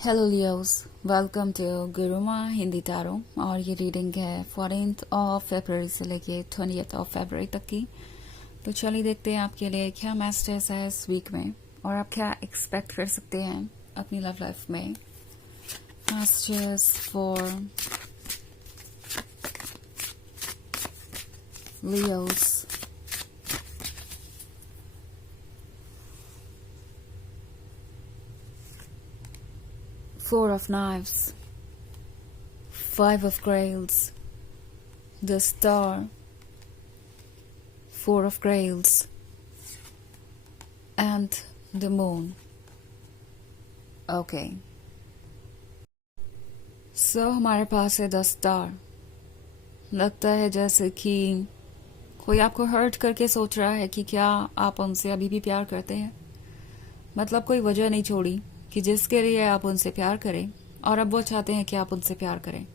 Hello Leos, welcome to Guruma Hindi tarot. और ये reading है 14th ऑफ फरवरी से लेके 20th ऑफ फरवरी तक की। तो चलिए देखते हैं आपके लिए क्या मैसेज है इस वीक में और आप क्या एक्सपेक्ट कर सकते हैं अपनी लव लाइफ में। Messages for Leos. Four of Knives, Five of Grails, the Star, Four of Grails, and the Moon. Okay. So हमारे पास है द स्टार। लगता है जैसे कि कोई आपको हर्ट करके सोच रहा है कि क्या आप उनसे अभी भी प्यार करते हैं। मतलब कोई वजह नहीं छोड़ी कि जिसके लिए आप उनसे प्यार करें और अब वो चाहते हैं कि आप उनसे प्यार करें।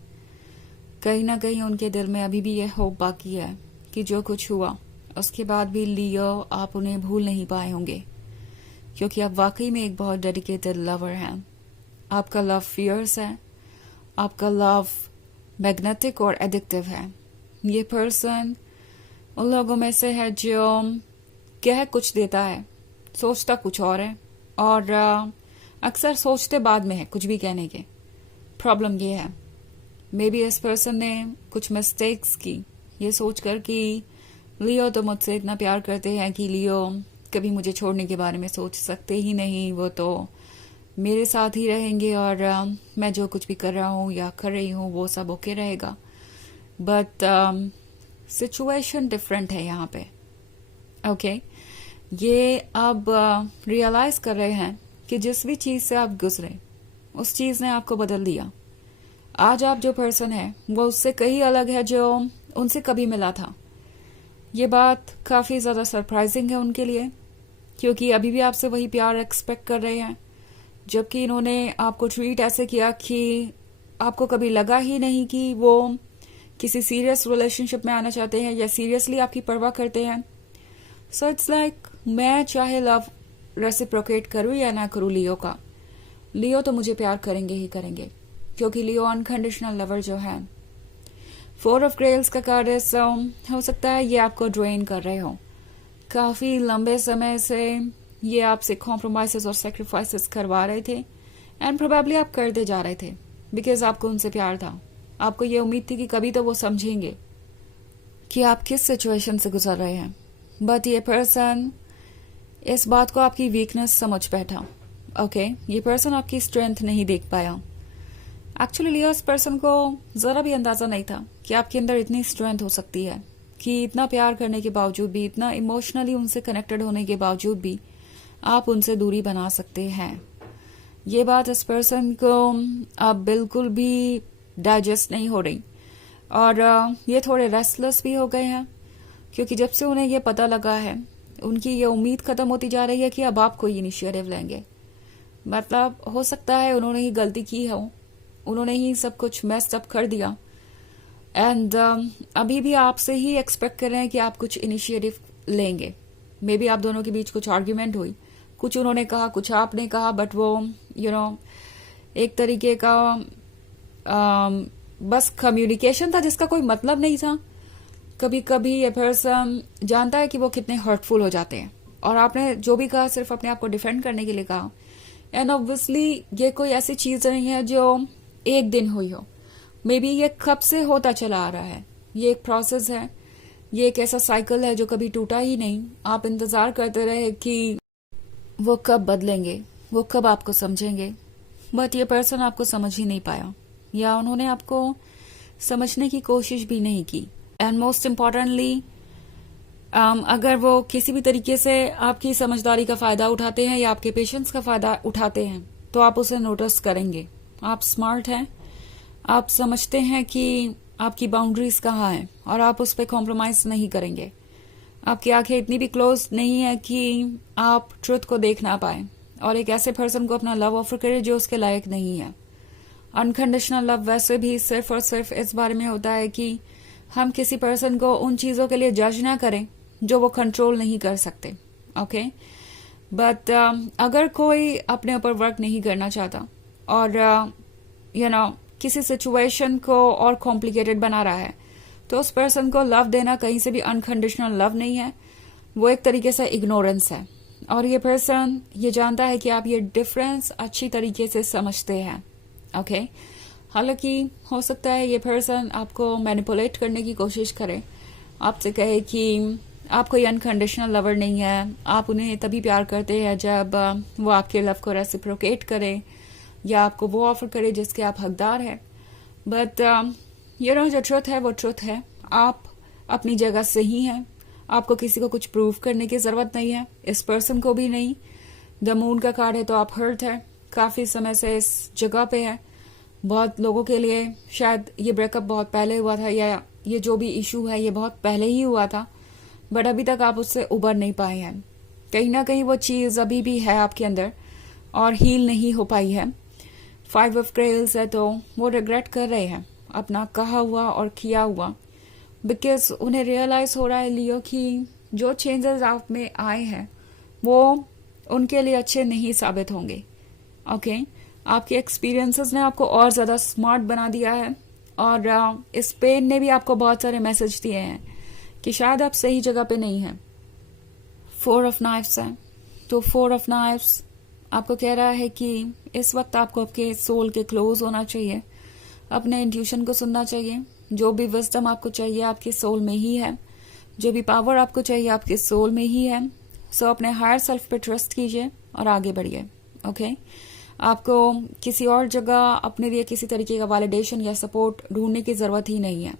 कहीं ना कहीं उनके दिल में अभी भी ये होप बाकी है कि जो कुछ हुआ उसके बाद भी लियो आप उन्हें भूल नहीं पाए होंगे, क्योंकि आप वाकई में एक बहुत डेडिकेटेड लवर हैं। आपका लव फियर्स है, आपका लव मैग्नेटिक और एडिक्टिव है। ये पर्सन उन लोगों में से है जो कह कुछ देता है, सोचता कुछ और है, और अक्सर सोचते बाद में है कुछ भी कहने के। प्रॉब्लम ये है, मे बी इस पर्सन ने कुछ मिस्टेक्स की ये सोचकर कि लियो तो मुझसे इतना प्यार करते हैं कि लियो कभी मुझे छोड़ने के बारे में सोच सकते ही नहीं। वो तो मेरे साथ ही रहेंगे और मैं जो कुछ भी कर रहा हूँ या कर रही हूँ वो सब ओके रहेगा। बट सिचुएशन डिफरेंट है यहाँ पे। ओके ये अब रियलाइज कर रहे हैं कि जिस भी चीज से आप गुजरे उस चीज ने आपको बदल दिया। आज आप जो पर्सन है वो उससे कहीं अलग है जो उनसे कभी मिला था। ये बात काफी ज्यादा सरप्राइजिंग है उनके लिए, क्योंकि अभी भी आपसे वही प्यार एक्सपेक्ट कर रहे हैं, जबकि इन्होंने आपको ट्रीट ऐसे किया कि आपको कभी लगा ही नहीं कि वो किसी सीरियस रिलेशनशिप में आना चाहते हैं या सीरियसली आपकी परवाह करते हैं। सो इट्स लाइक मैं चाहे लव रेसिप्रोकेट करूं या ना करूं लियो का, लियो तो मुझे प्यार करेंगे ही करेंगे, क्योंकि लियो अनकंडीशनल लवर जो है। फोर ऑफ ग्रेल्स का कार्ड हो सकता है ये आपको ड्रेन कर रहे हो। काफी लंबे समय से ये आपसे कॉम्प्रोमाइजेस और सेक्रीफाइसेस करवा रहे थे, एंड प्रोबेबली आप करते जा रहे थे बिकॉज आपको उनसे प्यार था। आपको ये उम्मीद थी कि कभी तो वो समझेंगे कि आप किस सिचुएशन से गुजर रहे हैं। बट ये पर्सन इस बात को आपकी वीकनेस समझ बैठा। ओके ये पर्सन आपकी स्ट्रेंथ नहीं देख पाया। एक्चुअली लियो इस पर्सन को जरा भी अंदाजा नहीं था कि आपके अंदर इतनी स्ट्रेंथ हो सकती है कि इतना प्यार करने के बावजूद भी, इतना इमोशनली उनसे कनेक्टेड होने के बावजूद भी आप उनसे दूरी बना सकते हैं। ये बात इस पर्सन को अब बिल्कुल भी डाइजेस्ट नहीं हो रही, और ये थोड़े रेस्टलेस भी हो गए हैं, क्योंकि जब से उन्हें ये पता लगा है उनकी ये उम्मीद खत्म होती जा रही है कि अब आप कोई इनिशिएटिव लेंगे। मतलब हो सकता है उन्होंने ही गलती की हो, उन्होंने ही सब कुछ मेस्ड अप कर दिया, एंड अभी भी आपसे ही एक्सपेक्ट कर रहे हैं कि आप कुछ इनिशिएटिव लेंगे। मे बी आप दोनों के बीच कुछ आर्ग्यूमेंट हुई, कुछ उन्होंने कहा कुछ आपने कहा, बट वो एक तरीके का बस कम्युनिकेशन था जिसका कोई मतलब नहीं था। कभी कभी ये पर्सन जानता है कि वो कितने हर्टफुल हो जाते हैं, और आपने जो भी कहा सिर्फ अपने आप को डिफेंड करने के लिए कहा। एंड ऑब्वियसली ये कोई ऐसी चीज नहीं है जो एक दिन हुई हो, मे बी ये कब से होता चला आ रहा है। ये एक प्रोसेस है, ये एक ऐसा साइकिल है जो कभी टूटा ही नहीं। आप इंतजार करते रहे कि वो कब बदलेंगे, वो कब आपको समझेंगे, बट ये पर्सन आपको समझ ही नहीं पाया, या उन्होंने आपको समझने की कोशिश भी नहीं की। एंड मोस्ट इम्पॉर्टेंटली अगर वो किसी भी तरीके से आपकी समझदारी का फायदा उठाते हैं या आपके पेशेंस का फायदा उठाते हैं तो आप उसे नोटिस करेंगे। आप स्मार्ट हैं, आप समझते हैं कि आपकी बाउंड्रीज कहाँ हैं और आप उस पर कॉम्प्रोमाइज नहीं करेंगे। आपकी आंखें इतनी भी क्लोज नहीं है कि आप ट्रुथ को देख ना पाए और एक ऐसे पर्सन को अपना लव ऑफर करे जो उसके लायक नहीं है। अनकंडीशनल लव वैसे भी सिर्फ और सिर्फ इस बारे में होता है कि हम किसी पर्सन को उन चीजों के लिए जज ना करें जो वो कंट्रोल नहीं कर सकते। ओके बट अगर कोई अपने ऊपर वर्क नहीं करना चाहता और किसी सिचुएशन को और कॉम्प्लिकेटेड बना रहा है, तो उस पर्सन को लव देना कहीं से भी अनकंडीशनल लव नहीं है, वो एक तरीके से इग्नोरेंस है। और ये पर्सन ये जानता है कि आप ये डिफरेंस अच्छी तरीके से समझते हैं। ओके, हालांकि हो सकता है ये पर्सन आपको मैनिपुलेट करने की कोशिश करे, आपसे कहे कि आप कोई अनकंडीशनल लवर नहीं है, आप उन्हें तभी प्यार करते हैं जब वो आपके लव को रेसिप्रोकेट करे या आपको वो ऑफर करे जिसके आप हकदार हैं। बट जो ट्रुथ है वो ट्रुथ है। आप अपनी जगह सही हैं, आपको किसी को कुछ प्रूव करने की जरूरत नहीं है, इस पर्सन को भी नहीं। द मून का कार्ड है तो आप हर्ट है, काफी समय से इस जगह पे है। बहुत लोगों के लिए शायद ये ब्रेकअप बहुत पहले हुआ था, या ये जो भी इशू है ये बहुत पहले ही हुआ था, बट अभी तक आप उससे उबर नहीं पाए हैं। कहीं ना कहीं वो चीज अभी भी है आपके अंदर और हील नहीं हो पाई है। 5 ऑफ क्रेल्स है तो वो रिग्रेट कर रहे हैं अपना कहा हुआ और किया हुआ, बिकॉज उन्हें रियलाइज हो रहा है लियो कि जो चेंजेस आप में आए हैं वो उनके लिए अच्छे नहीं साबित होंगे। ओके, आपके एक्सपीरियंसेस ने आपको और ज्यादा स्मार्ट बना दिया है, और इस पेन ने भी आपको बहुत सारे मैसेज दिए हैं कि शायद आप सही जगह पे नहीं हैं। 4 ऑफ नाइफ्स है तो 4 ऑफ नाइफ्स आपको कह रहा है कि इस वक्त आपको आपके सोल के क्लोज होना चाहिए, अपने इंट्यूशन को सुनना चाहिए। जो भी विजडम आपको चाहिए आपके सोल में ही है, जो भी पावर आपको चाहिए आपके सोल में ही है। सो अपने हायर सेल्फ पे ट्रस्ट कीजिए और आगे बढ़िए। ओके, आपको किसी और जगह अपने लिए किसी तरीके का वैलिडेशन या सपोर्ट ढूंढने की जरूरत ही नहीं है।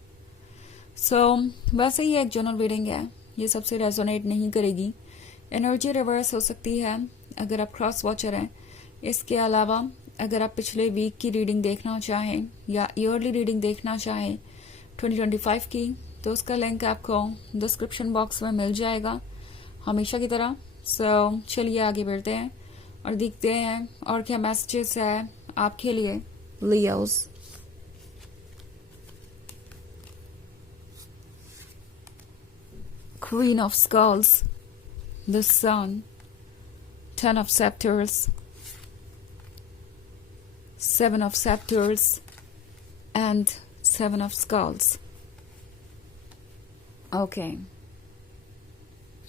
सो वैसे ही एक जनरल रीडिंग है, ये सबसे रेजोनेट नहीं करेगी। एनर्जी रिवर्स हो सकती है अगर आप क्रॉस वॉचर हैं। इसके अलावा अगर आप पिछले वीक की रीडिंग देखना चाहें या ईयरली रीडिंग देखना चाहें 2025 की, तो उसका लिंक आपको डिस्क्रिप्शन बॉक्स में मिल जाएगा हमेशा की तरह। सो चलिए आगे बढ़ते हैं और देखते हैं और क्या मैसेजेस है आपके लिए Leos. Queen of Skulls, the Sun, 10 of Scepters, 7 of Scepters, and 7 of Skulls. Okay.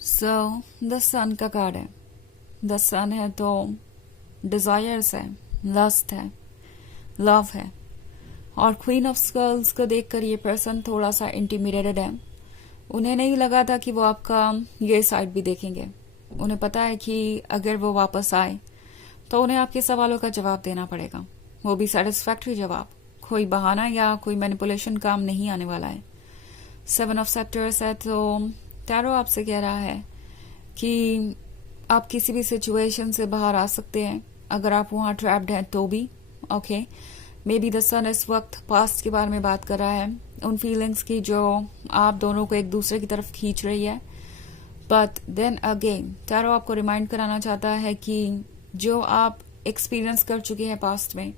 So, the Sun का कार्ड है। The Sun है तो डिजायर्स है, लस्ट है, लव है। और क्वीन ऑफ स्कल्स को देखकर ये पर्सन थोड़ा सा इंटिमिडेटेड है। उन्हें नहीं लगा था कि वो आपका ये साइड भी देखेंगे। उन्हें पता है कि अगर वो वापस आए तो उन्हें आपके सवालों का जवाब देना पड़ेगा, वो भी सेटिस्फैक्टरी जवाब। कोई बहाना या कोई मैनिपुलेशन काम नहीं आने वाला है। 7 ऑफ सेक्टर्स है तो टैरो आपसे कह रहा है कि आप किसी भी सिचुएशन से बाहर आ सकते हैं अगर आप वहां ट्रैप्ड हैं तो भी। ओके, मे बी द सन इस वक्त पास्ट के बारे में बात कर रहा है, उन फीलिंग्स की जो आप दोनों को एक दूसरे की तरफ खींच रही है। बट देन अगेन टैरो आपको रिमाइंड कराना चाहता है कि जो आप एक्सपीरियंस कर चुके हैं पास्ट में,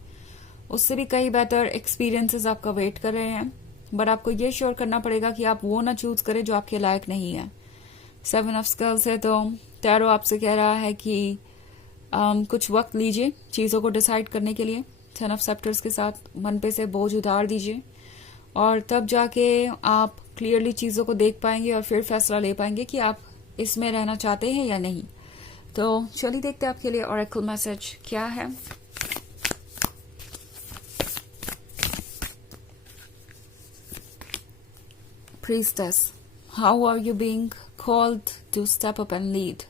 उससे भी कई बेहतर एक्सपीरियंसेस आपका वेट कर रहे हैं। बट आपको ये श्योर करना पड़ेगा कि आप वो ना चूज करें जो आपके लायक नहीं है। 7 ऑफ स्कल्स है तो टैरो आपसे कह रहा है कि कुछ वक्त लीजिए चीजों को डिसाइड करने के लिए। 10 ऑफ सेप्टर्स के साथ मन पे से बोझ उतार दीजिए और तब जाके आप क्लियरली चीजों को देख पाएंगे और फिर फैसला ले पाएंगे कि आप इसमें रहना चाहते हैं या नहीं। तो चलिए देखते हैं आपके लिए ऑरेकल मैसेज क्या है। Priestess, how are you being called to step up and lead.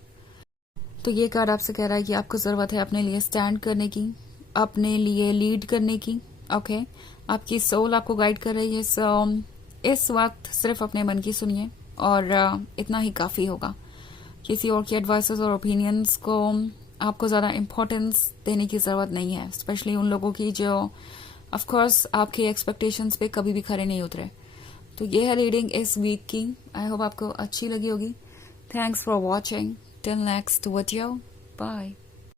तो ये कार्ड आपसे कह रहा है कि आपको जरूरत है अपने लिए स्टैंड करने की, अपने लिए लीड करने की। ओके, आपकी सोल आपको गाइड कर रही है। सो इस वक्त सिर्फ अपने मन की सुनिए और इतना ही काफी होगा। किसी और की एडवाइसेस और ओपिनियंस को आपको ज्यादा इम्पोर्टेंस देने की जरूरत नहीं है, स्पेशली उन लोगों की जो ऑफ कोर्स आपके एक्सपेक्टेशंस पे कभी भी खरे नहीं उतरे। तो ये है रीडिंग इस वीक की। आई होप आपको अच्छी लगी होगी। Thanks for watching. Till next video, bye.